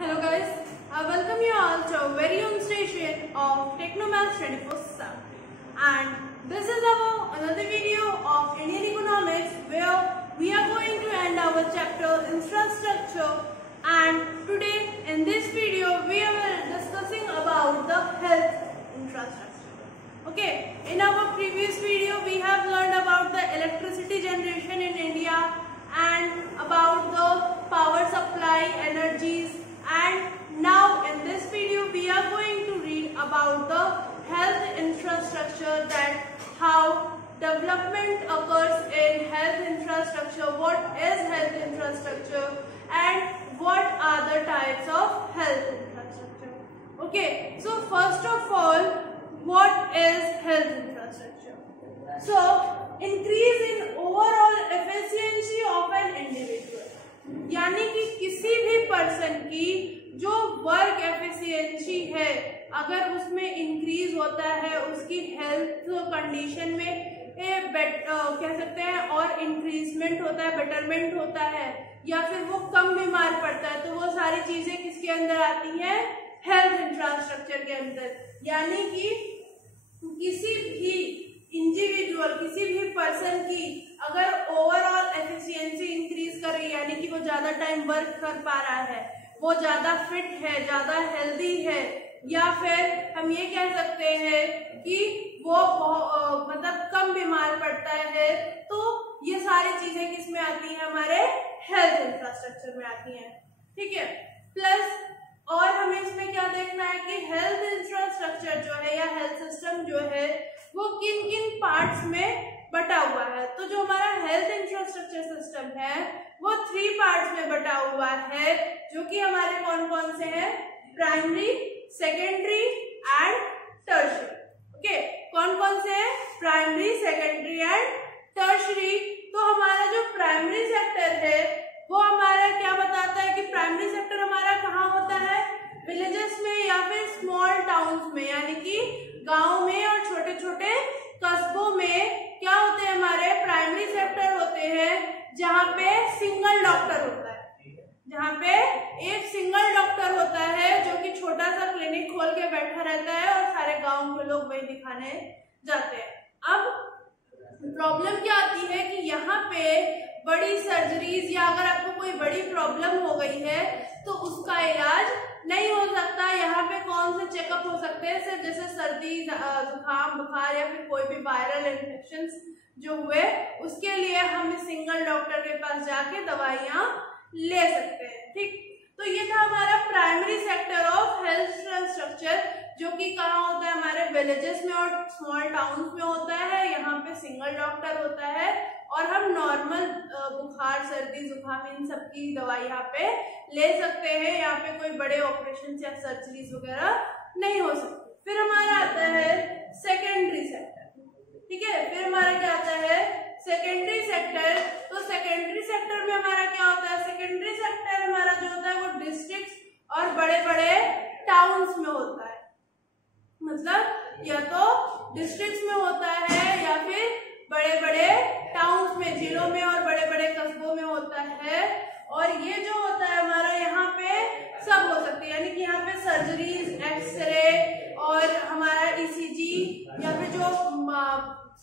Hello guys, I welcome you all to our very own station of Technomath 24/7, and this is our another video of Indian economics where we are going to end our chapter infrastructure, and today in this video we are discussing about the health infrastructure. Okay, in our previous video we have learned about the electricity generation in India and about the power supply energies, and now in this video we are going to read about the health infrastructure, that how development occurs in health infrastructure, what is health infrastructure and what are the types of health infrastructure. Okay, so first of all, what is health infrastructure? So increase in overall efficiency of an individual, यानी कि किसी भी person की जो work efficiency है अगर उसमें increase होता है, उसकी हेल्थ कंडीशन में कह सकते हैं और इंक्रीजमेंट होता है, बेटरमेंट होता है, या फिर वो कम बीमार पड़ता है, तो वो सारी चीजें किसके अंदर आती हैं? हेल्थ इंफ्रास्ट्रक्चर के अंदर। यानी कि किसी भी इंडिविजुअल, किसी भी पर्सन की अगर ओवरऑल एफिशिएंसी इंक्रीज कर रही है, यानी कि वो ज्यादा टाइम वर्क कर पा रहा है, वो ज्यादा फिट है, ज्यादा हेल्दी है, या फिर हम ये कह सकते हैं कि वो मतलब कम बीमार पड़ता है, तो ये सारी चीजें किस में आती हैं? हमारे हेल्थ इंफ्रास्ट्रक्चर में आती हैं। ठीक है, प्लस और हमें इसमें क्या देखना है कि हेल्थ इंफ्रास्ट्रक्चर जो है या हेल्थ सिस्टम जो है वो किन किन पार्ट्स में बटा हुआ है। तो जो हमारा हेल्थ इंफ्रास्ट्रक्चर सिस्टम है वो 3 पार्ट्स में बटा हुआ है, जो कि हमारे कौन कौन से हैं? Primary, secondary and tertiary. Okay, कौन कौन से हैं? Primary, secondary and tertiary. तो हमारा जो प्राइमरी सेक्टर है वो हमारा क्या बताता है कि प्राइमरी सेक्टर हमारा कहाँ होता है? विलेजेस में या फिर स्मॉल टाउन्स में, यानी कि गांव में और छोटे छोटे कस्बों में क्या होते हैं? हमारे प्राइमरी सेक्टर होते हैं जहाँ पे सिंगल डॉक्टर होता है, जहाँ पे एक सिंगल डॉक्टर होता है जो कि छोटा सा क्लिनिक खोल के बैठा रहता है और सारे गांव के लोग वही दिखाने जाते हैं। अब प्रॉब्लम क्या आती है कि यहाँ पे बड़ी सर्जरीज या अगर आपको कोई बड़ी प्रॉब्लम हो गई है तो उसका इलाज नहीं हो सकता। यहाँ पे कौन से चेकअप हो सकते हैं? सिर्फ जैसे सर्दी, जुकाम, बुखार या फिर कोई भी वायरल इन्फेक्शंस जो हुए, उसके लिए हम सिंगल डॉक्टर के पास जाके दवाइयाँ ले सकते हैं। ठीक, तो ये था हमारा primary sector of health infrastructure, जो कि कहाँ होता है? हमारे विलेजेस में और स्मॉल टाउन्स में होता है। यहाँ पे सिंगल डॉक्टर होता है और हम नॉर्मल बुखार, सर्दी, जुकाम इन सब की दवाई यहाँ पे ले सकते हैं। यहाँ पे कोई बड़े ऑपरेशन या सर्जरीज वगैरह नहीं हो सकती। फिर हमारा आता है सेकेंडरी सेक्टर। ठीक है, फिर हमारा क्या आता है? Secondary sector. तो सेकेंडरी सेक्टर में हमारा क्या होता है? सेकेंडरी सेक्टर हमारा जो होता है वो डिस्ट्रिक्ट्स और बड़े बड़े टाउन्स में होता है, मतलब या तो डिस्ट्रिक्ट्स में होता है या फिर बड़े बड़े टाउन्स में, जिलों में और बड़े बड़े कस्बों में होता है। और ये जो होता है हमारा यहाँ पे सब हो सकते हैं, यानी कि यहाँ पे सर्जरीज, एक्सरे और हमारा ईसीजी या फिर जो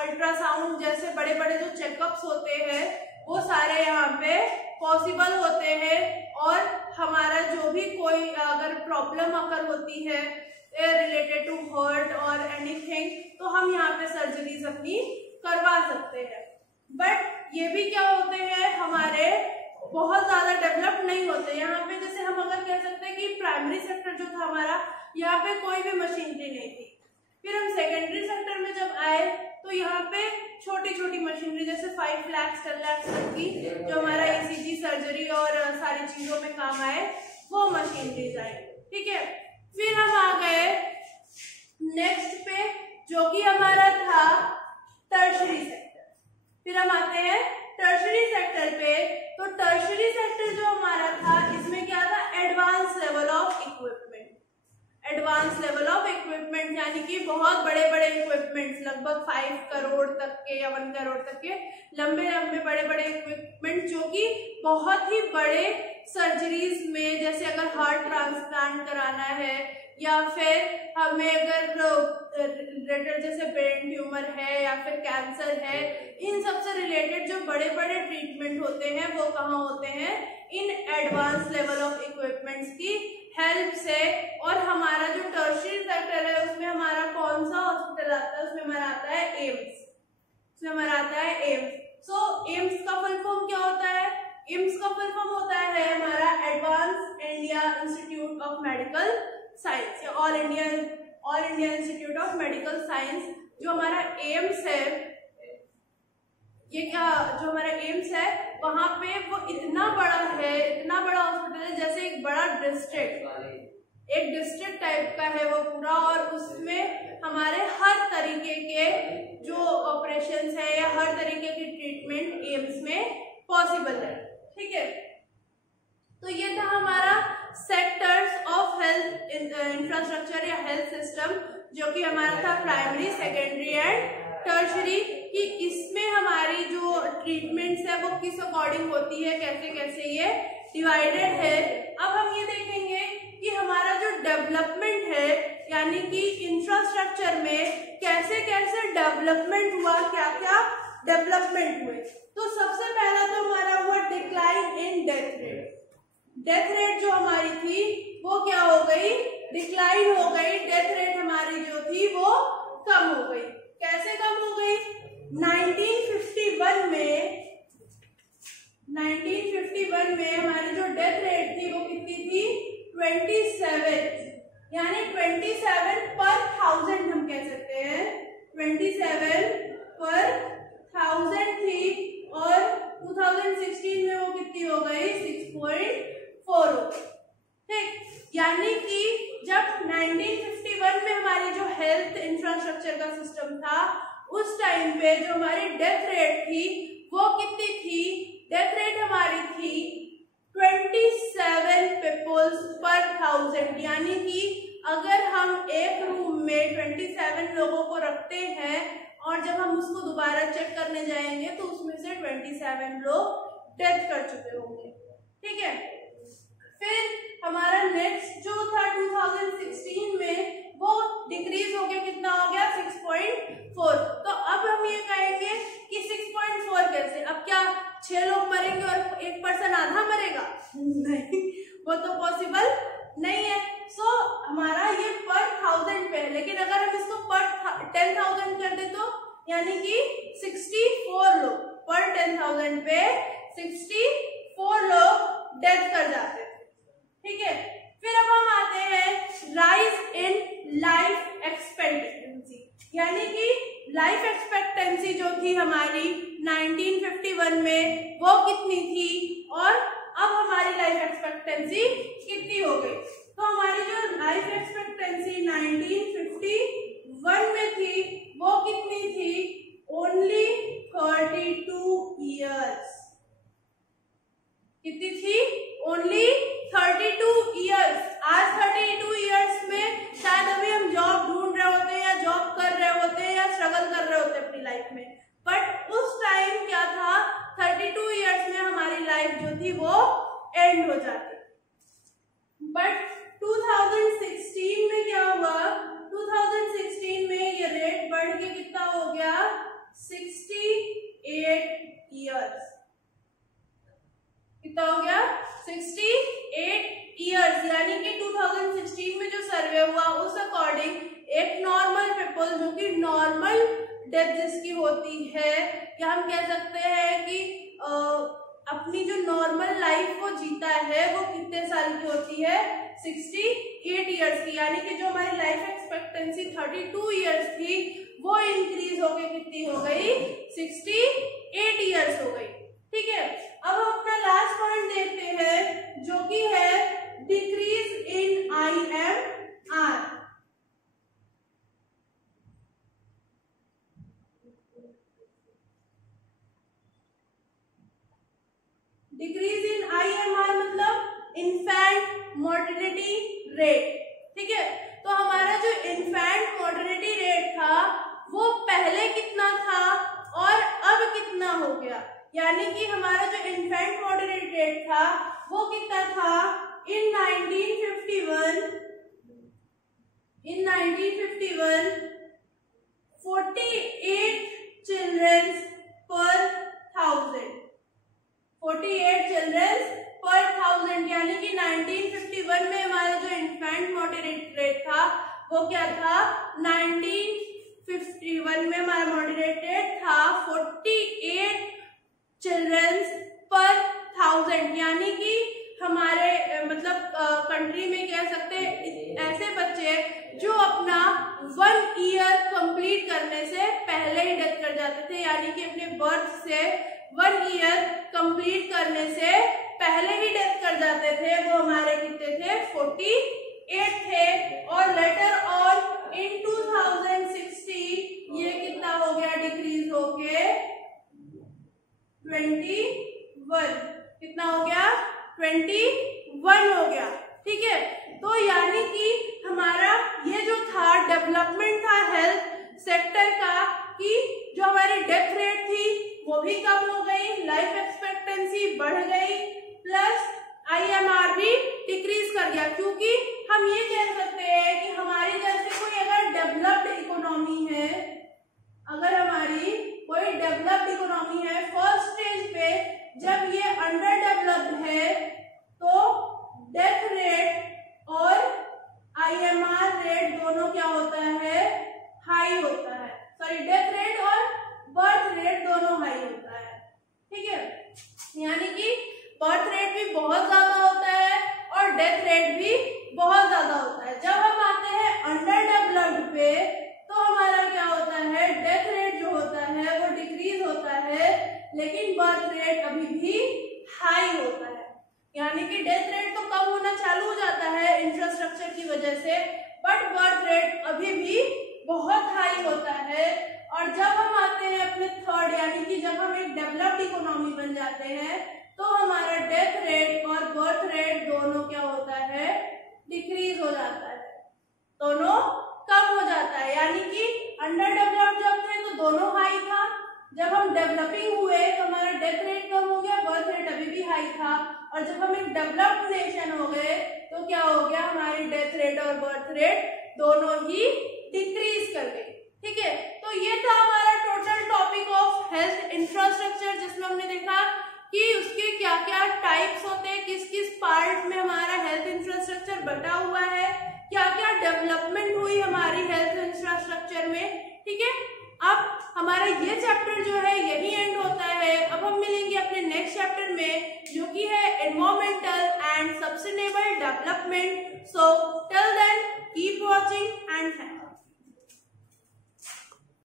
अल्ट्रासाउंड जैसे बड़े बड़े जो चेकअप्स होते हैं वो सारे यहाँ पे पॉसिबल होते हैं। और हमारा जो भी कोई अगर प्रॉब्लम अगर होती है रिलेटेड टू हार्ट और एनीथिंग, तो हम यहाँ पे सर्जरीज अपनी करवा सकते हैं। बट ये भी क्या होते हैं? हमारे बहुत ज्यादा डेवलप नहीं होते यहाँ पे। जैसे हम अगर कह सकते हैं कि प्राइमरी सेक्टर जो था हमारा, यहाँ पे कोई भी मशीनरी नहीं थी। फिर हम सेकेंडरी सेक्टर में जब आए तो यहाँ पे छोटी छोटी मशीनरी जैसे 5 लाख 10 लाख तक की जो हमारा ईसीजी, सर्जरी और सारी चीजों में काम आए, वो मशीनरीज आई। ठीक है, फिर हम आ गए नेक्स्ट पे, जो कि हमारा था टर्शियरी सेक्टर। फिर हम आते हैं टर्शियरी सेक्टर पे। तो टर्शियरी सेक्टर जो हमारा था, इसमें क्या था? Advance level of equipment. Advance level of equipment यानी कि बहुत बड़े बड़े इक्विपमेंट्स, लगभग 5 करोड़ तक के या 1 करोड़ तक के लंबे लंबे बड़े बड़े इक्विपमेंट, जो कि बहुत ही बड़े सर्जरीज में, जैसे अगर हार्ट ट्रांसप्लांट कराना है या फिर हमें अगर रिलेटेड जैसे ब्रेन ट्यूमर है या फिर कैंसर है, इन सब से रिलेटेड जो बड़े बड़े ट्रीटमेंट होते हैं वो कहाँ होते हैं, in advance level of equipments की हेल्प से। और हमारा जो टर्शियरी सेक्टर है उसमें हमारा कौन सा हॉस्पिटल आता है, उसमें हमारा आता है एम्स, उसमें हमारा आता है एम्स। सो एम्स का फुल फॉर्म क्या होता है, एम्स का फुल फॉर्म होता है हमारा advance India institute of medical science या all India institute of medical science. जो हमारा एम्स है, ये क्या, जो हमारा एम्स है वहां पे वो इतना बड़ा है, इतना बड़ा हॉस्पिटल है, जैसे एक बड़ा डिस्ट्रिक्ट, एक डिस्ट्रिक्ट टाइप का है वो पूरा। और उसमें हमारे हर तरीके के जो ऑपरेशंस है या हर तरीके की ट्रीटमेंट एम्स में पॉसिबल है। ठीक है, तो ये था हमारा सेक्टर्स ऑफ हेल्थ इंफ्रास्ट्रक्चर या हेल्थ सिस्टम, जो कि हमारा था प्राइमरी, सेकेंडरी एंड टर्शरी, कि इसमें हमारी जो ट्रीटमेंट्स है वो किस अकॉर्डिंग होती है, कैसे कैसे ये डिवाइडेड है। अब हम ये देखेंगे कि हमारा जो डेवलपमेंट है, यानी कि इंफ्रास्ट्रक्चर में कैसे कैसे डेवलपमेंट हुआ, क्या क्या डेवलपमेंट हुए। तो सबसे पहला तो हमारा हुआ decline in death rate. Death rate जो हमारी थी वो क्या हो गई, डिक्लाइन हो गई। डेथ रेट हमारी जो थी वो कम हो गई। कैसे कम हो गई, 1951 में हमारी जो डेथ रेट थी वो कितनी थी, 27, यानी 27 पर 1000 हम कह सकते हैं, 27 पर 1000 थी। और 2016 में वो कितनी हो गई, 6.4 हो गई। ठीक, यानी कि जब 1951 में हमारी जो हेल्थ इंफ्रास्ट्रक्चर का सिस्टम था, उस टाइम पे जो हमारी डेथ रेट थी वो कितनी थी, डेथ रेट हमारी थी 27 पीपल्स पर 1000। यानी कि अगर हम एक रूम में 27 लोगों को रखते हैं और जब हम उसको दोबारा चेक करने जाएंगे तो उसमें से 27 लोग डेथ कर चुके होंगे। ठीक है, फिर हमारा नेक्स्ट जो था 2016 में वो डिक्रीज हो गया, कितना हो गया, 6.4। तो अब हम ये कहेंगे कि 6.4 कैसे, अब क्या 6 लोग मरेंगे और एक पर्सन आधा मरेगा, नहीं, वो तो पॉसिबल नहीं है। सो हमारा ये पर 1000 पे, लेकिन अगर हम इसको पर 10,000 कर दे तो यानी कि 64 लोग पर 10,000 पे 64 लोग डेथ कर जाते थे। ठीक है, फिर अब हम आते हैं राइज इन लाइफ एक्सपेक्टेंसी, यानी कि लाइफ एक्सपेक्टेंसी जो थी हमारी 1951 में वो कितनी थी और अब हमारी लाइफ एक्सपेक्टेंसी कितनी हो गई। तो हमारी जो लाइफ एक्सपेक्टेंसी 1951 में थी वो कितनी थी, ओनली 32 ईयर्स। कितनी थी, ओनली 32 ईयर्स। आज 32 ईयर्स में शायद अभी हम जॉब ढूंढ रहे होते हैं या जॉब कर रहे होते हैं या स्ट्रगल कर रहे होते हैं अपनी लाइफ में, बट उस टाइम क्या था, 32 ईयर्स में हमारी लाइफ जो थी वो एंड हो जाती। बट 2016 में क्या हुआ, 2016 में ये रेट बढ़ के कितना हो गया, 68 ईयर्स। कितना हो गया, 68 ईयर्स। यानी कि 2016 में जो सर्वे हुआ उस अकॉर्डिंग एक नॉर्मल पीपल, जो कि नॉर्मल डेथ जिसकी होती है, या हम कह सकते हैं कि अपनी जो नॉर्मल लाइफ वो जीता है वो कितने साल की होती है, 68 ईयर्स की। यानी कि जो हमारी लाइफ एक्सपेक्टेंसी 32 ईयर्स थी वो इंक्रीज होके कितनी हो गई, 68 ईयर्स हो गई। ठीक है, अब हम अपना लास्ट पॉइंट देखते हैं जो कि है decrease in IMR। Decrease in IMR मतलब इन्फेंट मोर्टेलिटी रेट। ठीक है, तो हमारा जो इन्फेंट मोर्टेलिटी रेट था वो पहले कितना था और अब कितना हो गया, यानी कि हमारा जो इन्फेंट मॉर्टेलिटी रेट था वो कितना था इन 1951 48 चिल्ड्रन पर 1000 यानी कि 1951 में हमारा जो इन्फेंट मॉर्टेलिटी रेट था वो क्या था 1951 में हमारा मॉर्टेलिटी रेट था 48 चिल्ड्रन पर 1000 यानी कि हमारे मतलब कंट्री में कह सकते हैं ऐसे बच्चे जो अपना 1 ईयर कंप्लीट करने से पहले ही डेथ कर जाते थे, यानी कि अपने बर्थ से 1 ईयर कंप्लीट करने से पहले ही डेथ कर जाते थे, वो हमारे कितने थे 48 थे। और लेटर ऑन इन 2060 ये कितना हो गया डिक्रीज होके 21, कितना हो गया 21 हो गया। ठीक है, तो यानी कि हमारा ये जो था डेवलपमेंट था हेल्थ सेक्टर का कि जो हमारी डेथ रेट थी वो भी कम हो गई, लाइफ एक्सपेक्टेंसी बढ़ गई, प्लस IMR भी डिक्रीज कर गया। क्योंकि हम ये कह सकते हैं कि हमारी जैसे कोई अगर डेवलप्ड इकोनॉमी है, अगर हमारी कोई डेवलप्ड इकोनॉमी है फर्स्ट स्टेज पे, जब ये अंडर डेवलप्ड है तो डेथ रेट और IMR रेट दोनों क्या होता है हाई होता है, सॉरी डेथ रेट और बर्थ रेट दोनों हाई होता है। ठीक है, यानी कि बर्थ रेट भी बहुत ज्यादा होता है और डेथ रेट भी बहुत ज्यादा होता है। जब हम आते हैं अंडर डेवलप्ड पे तो हमारा क्या होता है डेथ रेट जो होता है वो डिक्रीज होता है, लेकिन बर्थ रेट अभी भी हाई होता है। यानी कि डेथ रेट तो कम होना चालू हो जाता है इंफ्रास्ट्रक्चर की वजह से, बट बर्थ रेट अभी भी बहुत हाई होता है। और जब हम आते हैं अपने थर्ड, यानी कि जब हम एक डेवलप्ड इकोनॉमी बन जाते हैं तो हमारा डेथ रेट और बर्थ रेट दोनों क्या होता है डिक्रीज हो जाता है, दोनों कम हो जाता है। यानी कि अंडर डेवलप्ड जब थे तो दोनों हाई था, जब हम डेवलपिंग हुए तो हमारा डेथ रेट कम हो गया, बर्थ रेट अभी भी हाई था, और जब हम एक डेवलप्ड नेशन हो गए तो क्या हो गया हमारी डेथ रेट और बर्थ रेट दोनों ही डिक्रीज कर गई। ठीक है, तो ये था हमारा total topic of health infrastructure, जिसमें हमने देखा कि उसके क्या क्या टाइप्स होते हैं, किस किस पार्ट में हमारा हेल्थ इंफ्रास्ट्रक्चर बटा हुआ है, क्या क्या डेवलपमेंट हुई हमारी हेल्थ इंफ्रास्ट्रक्चर में। ठीक है, अब हमारा ये चैप्टर जो है यही एंड होता है। अब हम मिलेंगे अपने नेक्स्ट चैप्टर में जो कि है environmental and sustainable development. So till then keep watching and thanks.